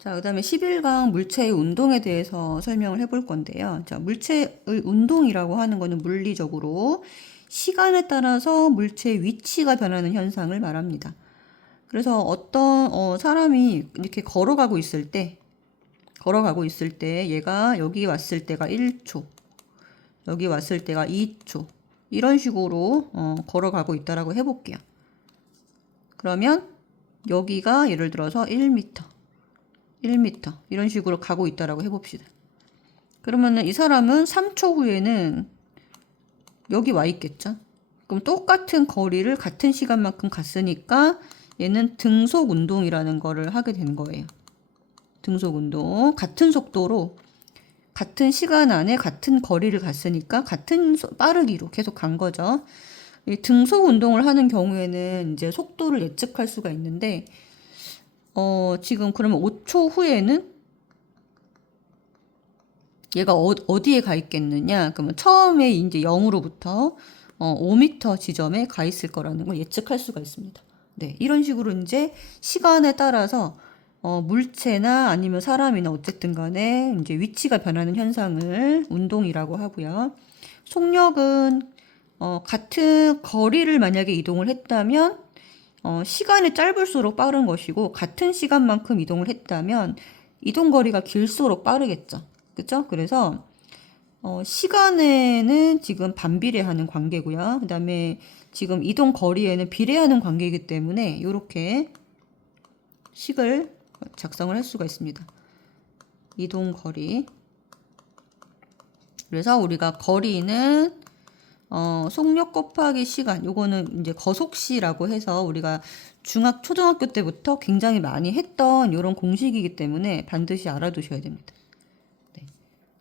자, 그 다음에 11강 물체의 운동에 대해서 설명을 해볼 건데요. 자, 물체의 운동이라고 하는 거는 물리적으로 시간에 따라서 물체의 위치가 변하는 현상을 말합니다. 그래서 어떤 어, 사람이 이렇게 걸어가고 있을 때, 걸어가고 있을 때 얘가 여기 왔을 때가 1초, 여기 왔을 때가 2초, 이런 식으로 어, 걸어가고 있다라고 해볼게요. 그러면 여기가 예를 들어서 1m, 1m 이런 식으로 가고 있다라고 해봅시다. 그러면은 이 사람은 3초 후에는 여기 와 있겠죠? 그럼 똑같은 거리를 같은 시간만큼 갔으니까 얘는 등속 운동이라는 거를 하게 된 거예요. 등속 운동. 같은 속도로 같은 시간 안에 같은 거리를 갔으니까 같은 소- 빠르기로 계속 간 거죠. 이 등속 운동을 하는 경우에는 이제 속도를 예측할 수가 있는데 어, 지금 그러면 5초 후에는 얘가 어, 어디에 가 있겠느냐? 그러면 처음에 이제 0으로부터 어, 5m 지점에 가 있을 거라는 걸 예측할 수가 있습니다. 네, 이런 식으로 이제 시간에 따라서 어, 물체나 아니면 사람이나 어쨌든 간에 이제 위치가 변하는 현상을 운동이라고 하고요. 속력은 어, 같은 거리를 만약에 이동을 했다면 어, 시간이 짧을수록 빠른 것이고 같은 시간만큼 이동을 했다면 이동 거리가 길수록 빠르겠죠. 그렇죠? 그래서 어, 시간에는 지금 반비례하는 관계고요. 그다음에 지금 이동 거리에는 비례하는 관계이기 때문에 이렇게 식을 작성을 할 수가 있습니다. 이동 거리. 그래서 우리가 거리는 어, 속력 곱하기 시간, 요거는 이제 거속시라고 해서 우리가 중학, 초등학교 때부터 굉장히 많이 했던 이런 공식이기 때문에 반드시 알아두셔야 됩니다. 네.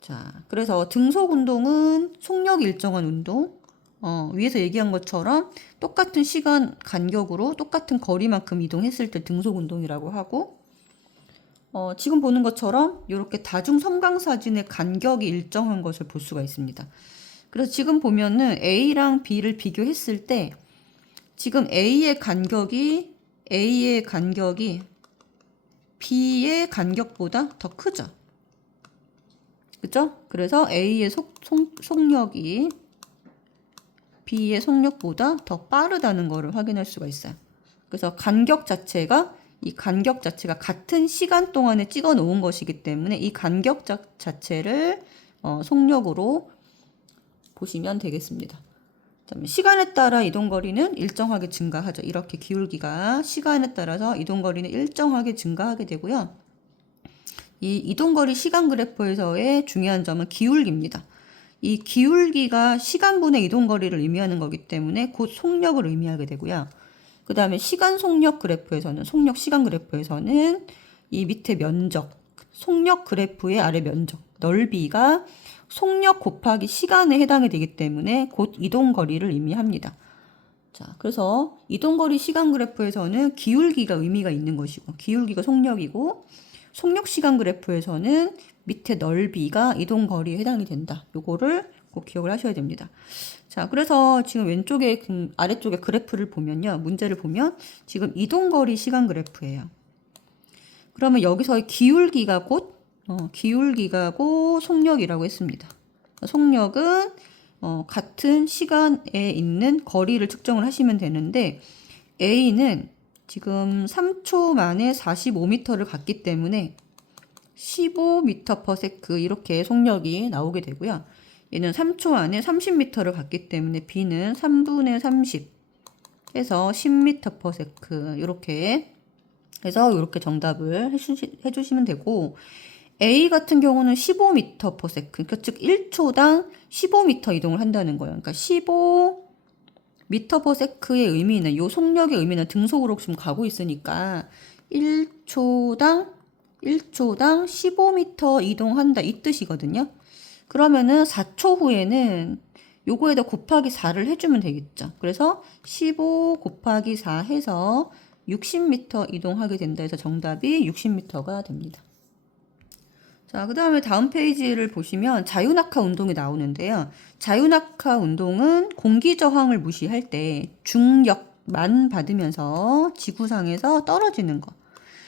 자, 그래서 등속 운동은 속력이 일정한 운동, 어, 위에서 얘기한 것처럼 똑같은 시간 간격으로 똑같은 거리만큼 이동했을 때 등속 운동이라고 하고, 어, 지금 보는 것처럼 이렇게 다중 섬광 사진의 간격이 일정한 것을 볼 수가 있습니다. 그래서 지금 보면은 A랑 B를 비교했을 때 지금 A의 간격이 A의 간격이 B의 간격보다 더 크죠. 그죠? 그래서 A의 속, 속, 속력이 B의 속력보다 더 빠르다는 것을 확인할 수가 있어요. 그래서 간격 자체가 이 간격 자체가 같은 시간 동안에 찍어 놓은 것이기 때문에 이 간격 자, 자체를 어, 속력으로 보시면 되겠습니다. 시간에 따라 이동 거리는 일정하게 증가하죠. 이렇게 기울기가 시간에 따라서 이동 거리는 일정하게 증가하게 되고요. 이 이동 거리 시간 그래프에서의 중요한 점은 기울기입니다. 이 기울기가 시간분의 이동 거리를 의미하는 거기 때문에 곧 속력을 의미하게 되고요. 그 다음에 시간 속력 그래프에서는 속력 시간 그래프에서는 이 밑에 면적 속력 그래프의 아래 면적 넓이가 속력 곱하기 시간에 해당이 되기 때문에 곧 이동 거리를 의미합니다. 자, 그래서 이동 거리 시간 그래프에서는 기울기가 의미가 있는 것이고 기울기가 속력이고 속력 시간 그래프에서는 밑에 넓이가 이동 거리에 해당이 된다. 요거를 꼭 기억을 하셔야 됩니다. 자, 그래서 지금 왼쪽에 그 아래쪽에 그래프를 보면요. 문제를 보면 지금 이동 거리 시간 그래프예요. 그러면 여기서의 기울기가 곧 어, 기울기가 고 속력이라고 했습니다. 속력은 어, 같은 시간에 있는 거리를 측정을 하시면 되는데 A는 지금 3초 만에 45m를 갔기 때문에 15m/s 이렇게 속력이 나오게 되고요. 얘는 3초 안에 30m를 갔기 때문에 B는 3분의 30 해서 10m/s 이렇게 해서 이렇게 정답을 해주시, 해주시면 되고 A 같은 경우는 15m/s 그러니까 즉 1초당 15m 이동을 한다는 거예요. 그러니까 15m/s의 의미는 요 속력의 의미는 등속으로 지금 가고 있으니까 1초당 1초당 15m 이동한다 이 뜻이거든요. 그러면은 4초 후에는 요거에다 곱하기 4를 해주면 되겠죠. 그래서 15 곱하기 4 해서 60m 이동하게 된다 해서 정답이 60m가 됩니다. 자, 그 다음에 다음 페이지를 보시면 자유낙하 운동이 나오는데요. 자유낙하 운동은 공기 저항을 무시할 때 중력만 받으면서 지구상에서 떨어지는 거.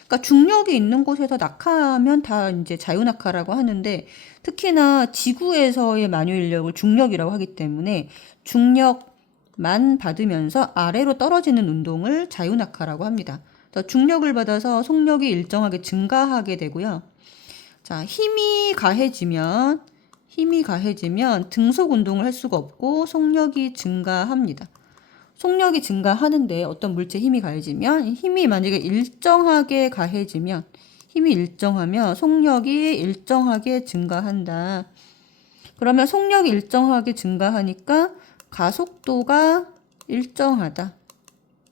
그러니까 중력이 있는 곳에서 낙하하면 다 이제 자유낙하라고 하는데 특히나 지구에서의 만유 인력을 중력이라고 하기 때문에 중력만 받으면서 아래로 떨어지는 운동을 자유낙하라고 합니다. 중력을 받아서 속력이 일정하게 증가하게 되고요. 자, 힘이 가해지면 힘이 가해지면 등속 운동을 할 수가 없고 속력이 증가합니다. 속력이 증가하는데 어떤 물체 힘이 가해지면 힘이 만약에 일정하게 가해지면 힘이 일정하면 속력이 일정하게 증가한다. 그러면 속력이 일정하게 증가하니까 가속도가 일정하다.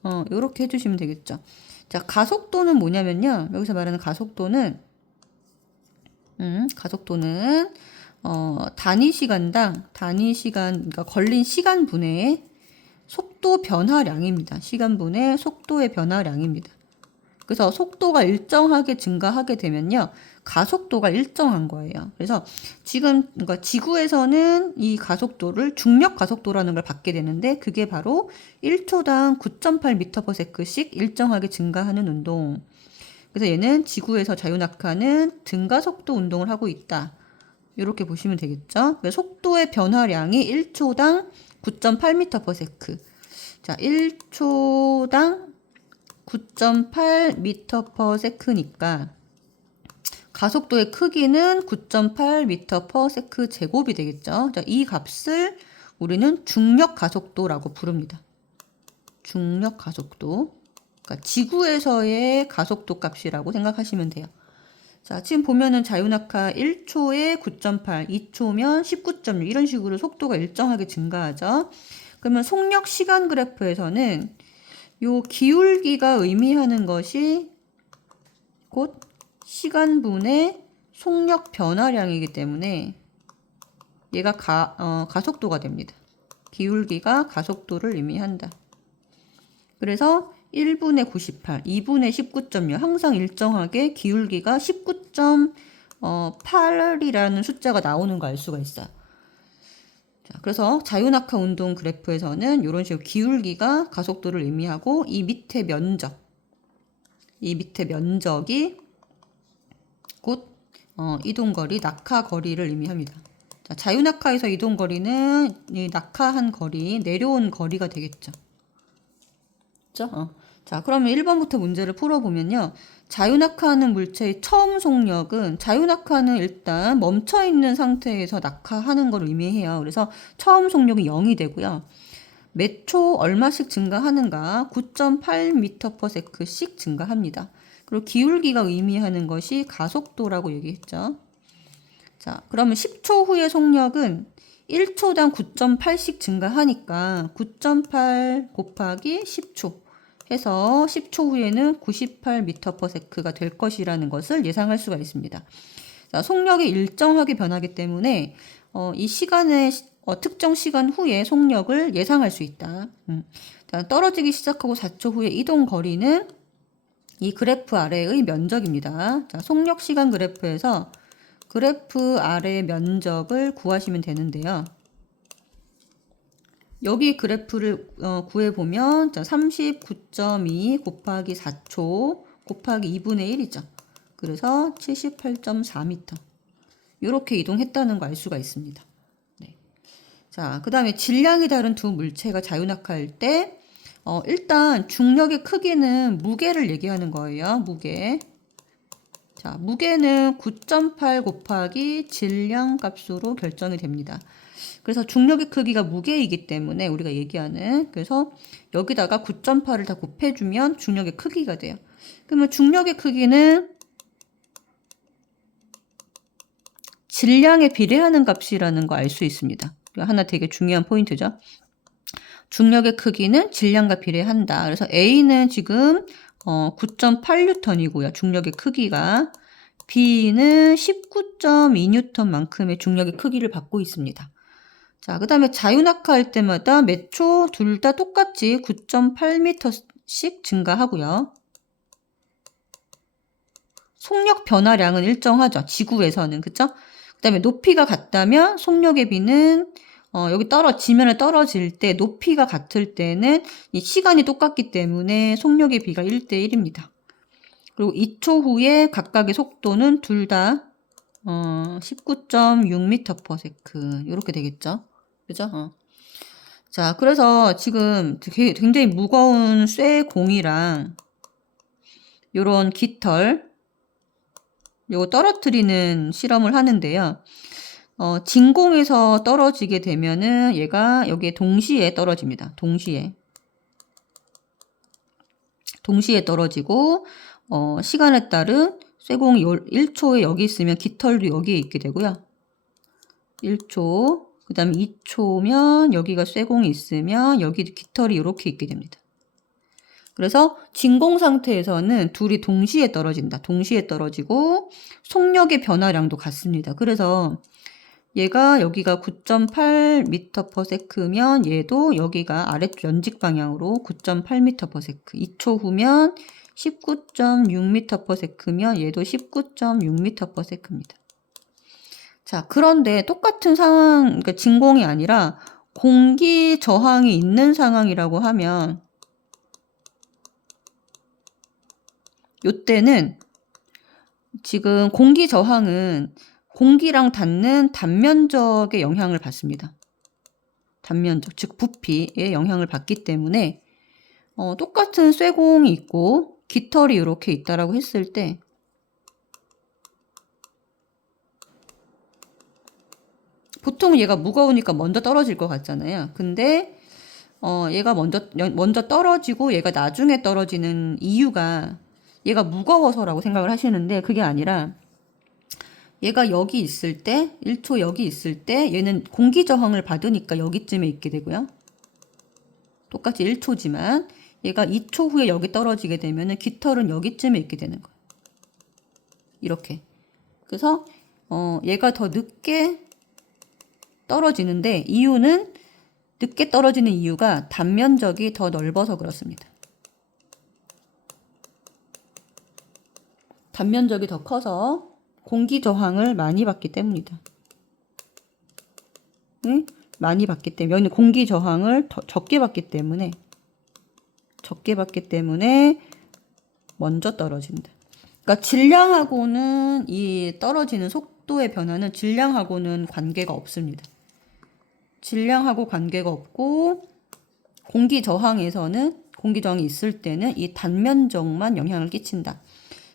어, 이렇게 해주시면 되겠죠. 자, 가속도는 뭐냐면요. 여기서 말하는 가속도는, 음, 가속도는, 어, 단위 시간당, 단위 시간, 그러니까 걸린 시간 분의 속도 변화량입니다. 시간 분의 속도의 변화량입니다. 그래서 속도가 일정하게 증가하게 되면요. 가속도가 일정한 거예요. 그래서 지금 그러니까 지구에서는 이 가속도를 중력 가속도라는 걸 받게 되는데 그게 바로 1초당 9.8m/s씩 일정하게 증가하는 운동. 그래서 얘는 지구에서 자유낙하는 등가속도 운동을 하고 있다. 이렇게 보시면 되겠죠. 속도의 변화량이 1초당 9.8m/s. 자, 1초당 9.8m/s니까 가속도의 크기는 9.8m/s 제곱이 되겠죠. 자, 이 값을 우리는 중력 가속도라고 부릅니다. 중력 가속도. 그러니까 지구에서의 가속도 값이라고 생각하시면 돼요. 자, 지금 보면은 자유낙하 1초에 9.8, 2초면 19.6 이런 식으로 속도가 일정하게 증가하죠. 그러면 속력 시간 그래프에서는 요 기울기가 의미하는 것이 곧 시간분의 속력 변화량이기 때문에 얘가 가, 어, 가속도가 됩니다. 기울기가 가속도를 의미한다. 그래서 1분의 98, 2분의 19.6 항상 일정하게 기울기가 19.8이라는 숫자가 나오는 거 알 수가 있어요. 자, 그래서 자유낙하 운동 그래프에서는 이런 식으로 기울기가 가속도를 의미하고 이 밑에 면적, 이 밑에 면적이 곧 어, 이동거리, 낙하거리를 의미합니다. 자, 자유낙하에서 이동거리는 이 낙하한 거리, 내려온 거리가 되겠죠. 어. 자, 그러면 1번부터 문제를 풀어보면요. 자유낙하하는 물체의 처음 속력은 자유낙하는 일단 멈춰 있는 상태에서 낙하하는 걸 의미해요. 그래서 처음 속력이 0이 되고요. 몇 초 얼마씩 증가하는가? 9.8m/s씩 증가합니다. 그리고 기울기가 의미하는 것이 가속도라고 얘기했죠. 자, 그러면 10초 후의 속력은 1초당 9.8씩 증가하니까 9.8 곱하기 10초 해서 10초 후에는 98m/s가 될 것이라는 것을 예상할 수가 있습니다. 자, 속력이 일정하게 변하기 때문에 어, 이 시간의 어, 특정 시간 후에 속력을 예상할 수 있다. 음. 자, 떨어지기 시작하고 4초 후에 이동 거리는 이 그래프 아래의 면적입니다. 자, 속력 시간 그래프에서 그래프 아래 면적을 구하시면 되는데요. 여기 그래프를 어, 구해보면 39.2 곱하기 4초 곱하기 2분의 1이죠. 그래서 78.4m. 이렇게 이동했다는 거 알 수가 있습니다. 네. 자, 그 다음에 질량이 다른 두 물체가 자유낙하할 때 어, 일단 중력의 크기는 무게를 얘기하는 거예요. 무게. 자, 무게는 9.8 곱하기 질량 값으로 결정이 됩니다. 그래서 중력의 크기가 무게이기 때문에 우리가 얘기하는 그래서 여기다가 9.8을 다 곱해주면 중력의 크기가 돼요. 그러면 중력의 크기는 질량에 비례하는 값이라는 거 알 수 있습니다. 하나 되게 중요한 포인트죠. 중력의 크기는 질량과 비례한다. 그래서 A는 지금 어, 9.8N이고요. 중력의 크기가 B는 19.2N만큼의 중력의 크기를 받고 있습니다. 자, 그 다음에 자유낙하 할 때마다 몇초둘 다 똑같이 9.8m씩 증가하고요. 속력 변화량은 일정하죠. 지구에서는. 그쵸? 그 다음에 높이가 같다면 속력의 비는 어, 여기 떨어, 지면에 떨어질 때 높이가 같을 때는 이 시간이 똑같기 때문에 속력의 비가 1대1입니다. 그리고 2초 후에 각각의 속도는 둘다 어, 19.6m/s 이렇게 되겠죠. 그죠? 어. 자, 그래서 지금 되게- 굉장히 무거운 쇠공이랑 요런 깃털 요거 떨어뜨리는 실험을 하는데요. 어, 진공에서 떨어지게 되면은 얘가 여기에 동시에 떨어집니다. 동시에. 동시에 떨어지고 어, 시간에 따른 쇠공이 1초에 여기 있으면 깃털도 여기에 있게 되고요. 1초, 그 다음에 2초면 여기가 쇠공이 있으면 여기 깃털이 이렇게 있게 됩니다. 그래서 진공 상태에서는 둘이 동시에 떨어진다. 동시에 떨어지고 속력의 변화량도 같습니다. 그래서 얘가 여기가 9.8m/s면 얘도 여기가 아래쪽 연직 방향으로 9.8m/s. 2초 후면 19.6m/s면 얘도 19.6m/s입니다. 자, 그런데 똑같은 상황, 그러니까 진공이 아니라 공기 저항이 있는 상황이라고 하면 요때는 지금 공기 저항은 공기랑 닿는 단면적의 영향을 받습니다. 단면적, 즉 부피의 영향을 받기 때문에 어, 똑같은 쇠공이 있고 깃털이 이렇게 있다라고 했을 때 보통 얘가 무거우니까 먼저 떨어질 것 같잖아요. 근데 어, 얘가 먼저 먼저 떨어지고 얘가 나중에 떨어지는 이유가 얘가 무거워서라고 생각을 하시는데 그게 아니라 얘가 여기 있을 때 1초 여기 있을 때 얘는 공기 저항을 받으니까 여기쯤에 있게 되고요. 똑같이 1초지만 얘가 2초 후에 여기 떨어지게 되면은 깃털은 여기쯤에 있게 되는 거예요. 이렇게. 그래서 어, 얘가 더 늦게 떨어지는데 이유는 늦게 떨어지는 이유가 단면적이 더 넓어서 그렇습니다. 단면적이 더 커서 공기 저항을 많이 받기 때문이다. 응? 많이 받기 때문에 여기는 공기 저항을 더 적게 받기 때문에 적게 받기 때문에 먼저 떨어진다. 그러니까 질량하고는 이 떨어지는 속도의 변화는 질량하고는 관계가 없습니다. 질량하고 관계가 없고 공기 저항에서는 공기 저항이 있을 때는 이 단면적만 영향을 끼친다.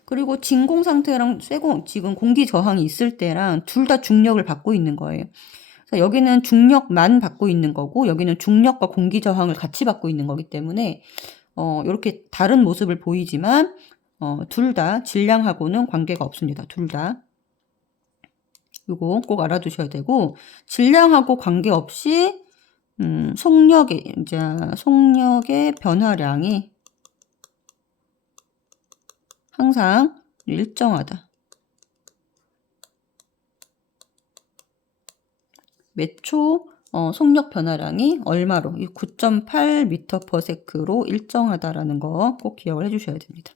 그리고 진공 상태랑 쇠공 지금 공기 저항이 있을 때랑 둘 다 중력을 받고 있는 거예요. 그래서 여기는 중력만 받고 있는 거고 여기는 중력과 공기 저항을 같이 받고 있는 거기 때문에 어 이렇게 다른 모습을 보이지만 어 둘 다 질량하고는 관계가 없습니다. 둘 다. 이거 꼭 알아두셔야 되고 질량하고 관계없이 음, 속력의 이제 속력의 변화량이 항상 일정하다. 매초 어, 속력 변화량이 얼마로 9.8m/s로 일정하다라는 거 꼭 기억을 해주셔야 됩니다.